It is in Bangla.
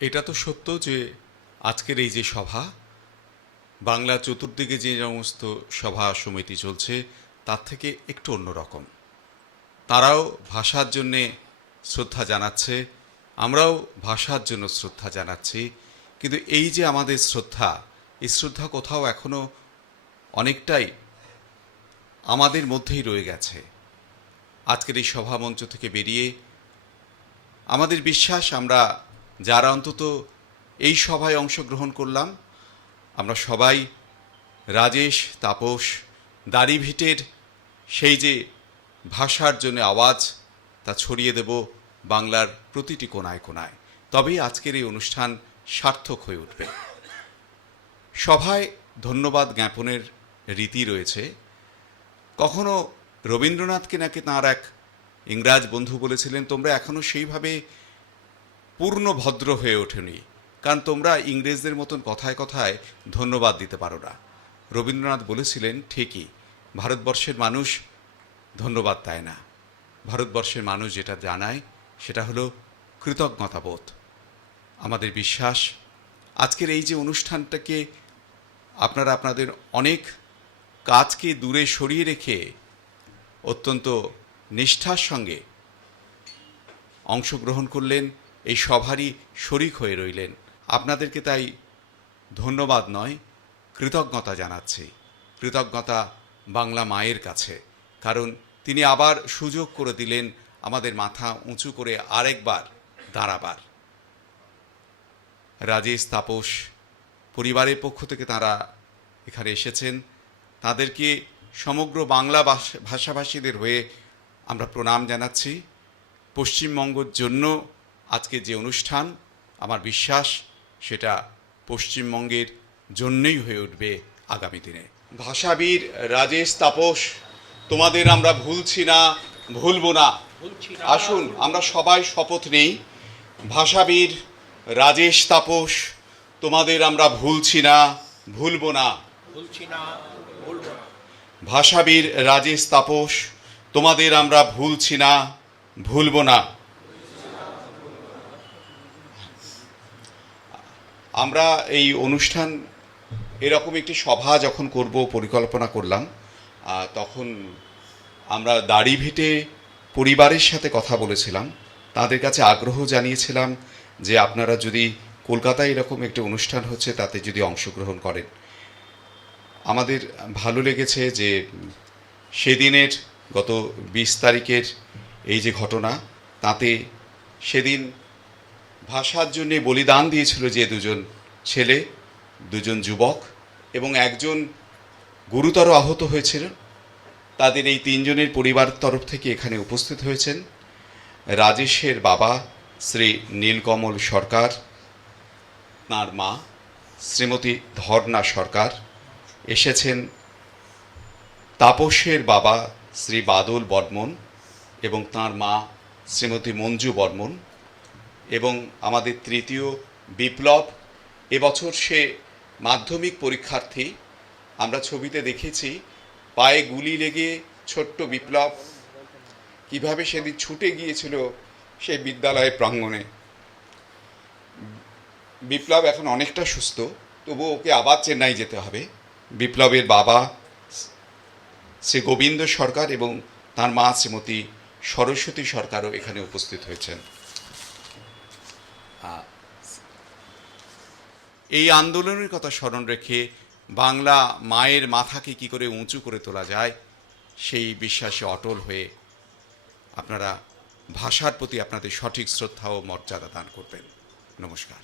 এটা তো সত্য যে আজকের এই যে সভা, বাংলা চতুর্দিকে যে সমস্ত সভা সমিতি চলছে তার থেকে একটু অন্যরকম। তারাও ভাষার জন্যে শ্রদ্ধা জানাচ্ছে, আমরাও ভাষার জন্য শ্রদ্ধা জানাচ্ছি। কিন্তু এই যে আমাদের শ্রদ্ধা, এই শ্রদ্ধা কোথাও এখনো অনেকটাই আমাদের মধ্যেই রয়ে গেছে। আজকের এই সভা মঞ্চ থেকে বেরিয়ে আমাদের বিশ্বাস, আমরা যারা অন্তত এই সভায় অংশগ্রহণ করলাম, আমরা সবাই রাজেশ, তাপস, দাড়িভিটের সেই যে ভাষার জন্য আওয়াজ, তা ছড়িয়ে দেব বাংলার প্রতিটি কোণায় কোণায়। তবেই আজকের এই অনুষ্ঠান সার্থক হয়ে উঠবে। সভায় ধন্যবাদ জ্ঞাপনের রীতি রয়েছে। কখনো রবীন্দ্রনাথকে নাকি তাঁর এক ইংরাজ বন্ধু বলেছিলেন, তোমরা এখনো সেইভাবে পূর্ণ ভদ্র হয়ে ওঠেনি, কারণ তোমরা ইংরেজদের মতন কথায় কথায় ধন্যবাদ দিতে পারো না। রবীন্দ্রনাথ বলেছিলেন, ঠিকই, ভারতবর্ষের মানুষ ধন্যবাদ দেয় না। ভারতবর্ষের মানুষ যেটা জানায় সেটা হলো কৃতজ্ঞতাবোধ। আমাদের বিশ্বাস আজকের এই যে অনুষ্ঠানটাকে আপনারা আপনাদের অনেক কাজকে দূরে সরিয়ে রেখে অত্যন্ত নিষ্ঠার সঙ্গে অংশগ্রহণ করলেন, এই সভারই শরিক হয়ে রইলেন। আপনাদেরকে তাই ধন্যবাদ নয়, কৃতজ্ঞতা জানাচ্ছি। কৃতজ্ঞতা বাংলা মায়ের কাছে, কারণ তিনি আবার সুযোগ করে দিলেন আমাদের মাথা উঁচু করে আরেকবার দাঁড়াবার। রাজেশ, তাপস পরিবারের পক্ষ থেকে তারা এখানে এসেছেন, তাদেরকে সমগ্র বাংলা ভাষাভাষীদের হয়ে আমরা প্রণাম জানাচ্ছি। পশ্চিমবঙ্গের জন্য আজকে যে অনুষ্ঠান, আমার বিশ্বাস সেটা পশ্চিমবঙ্গের জন্যই হয়ে উঠবে আগামী দিনে। ভাষাবীর রাজেশ, তাপস, তোমাদের আমরা ভুলছি না, ভুলবো না। আসুন আমরা সবাই শপথ নেই। ভাষাবীর রাজেশ, তাপস, তোমাদের আমরা ভুলছি না, ভুলবো না। ভাষাবীর রাজেশ, তাপস, তোমাদের আমরা ভুলছি না, ভুলবো না। আমরা এই অনুষ্ঠান, এরকম একটি সভা যখন করব পরিকল্পনা করলাম, তখন আমরা দাড়িভিটে পরিবারের সাথে কথা বলেছিলাম, তাদের কাছে আগ্রহ জানিয়েছিলাম যে আপনারা যদি কলকাতায় এরকম একটি অনুষ্ঠান হচ্ছে তাতে যদি অংশগ্রহণ করেন। আমাদের ভালো লেগেছে যে সেদিনের গত 20 তারিখের এই যে ঘটনা, তাতে সেদিন ভাষার জন্যে বলিদান দিয়েছিল যে দুজন ছেলে, দুজন যুবক এবং একজন গুরুতর আহত হয়েছিল, তাদের এই তিনজনের পরিবার তরফ থেকে এখানে উপস্থিত হয়েছেন রাজেশের বাবা শ্রী নীলকমল সরকার, তাঁর মা শ্রীমতী ধর্ণা সরকার, এসেছেন তাপসের বাবা শ্রী বাদল বর্মন এবং তাঁর মা শ্রীমতী মঞ্জু বর্মন, এবং আমাদের তৃতীয় বিপ্লব, এবছর সে মাধ্যমিক পরীক্ষার্থী। আমরা ছবিতে দেখেছি পায়ে গুলি লেগে ছোট্ট বিপ্লব কিভাবে সেদিন ছুটে গিয়েছিল সেই বিদ্যালয়ের প্রাঙ্গণে। বিপ্লব এখন অনেকটা সুস্থ, তবু ওকে আবার চেন্নাই যেতে হবে। বিপ্লবের বাবা শ্রী গোবিন্দ সরকার এবং তার মা শ্রীমতী সরস্বতী সরকারও এখানে উপস্থিত হয়েছেন। এই আন্দোলনের কথা স্মরণ রেখে বাংলা মায়ের মাথাকে কি করে উঁচু করে তোলা যায়, সেই বিশ্বাসে অটল হয়ে আপনারা ভাষার প্রতি আপনাদের সঠিক শ্রদ্ধা ও মর্যাদা দান করবেন। নমস্কার।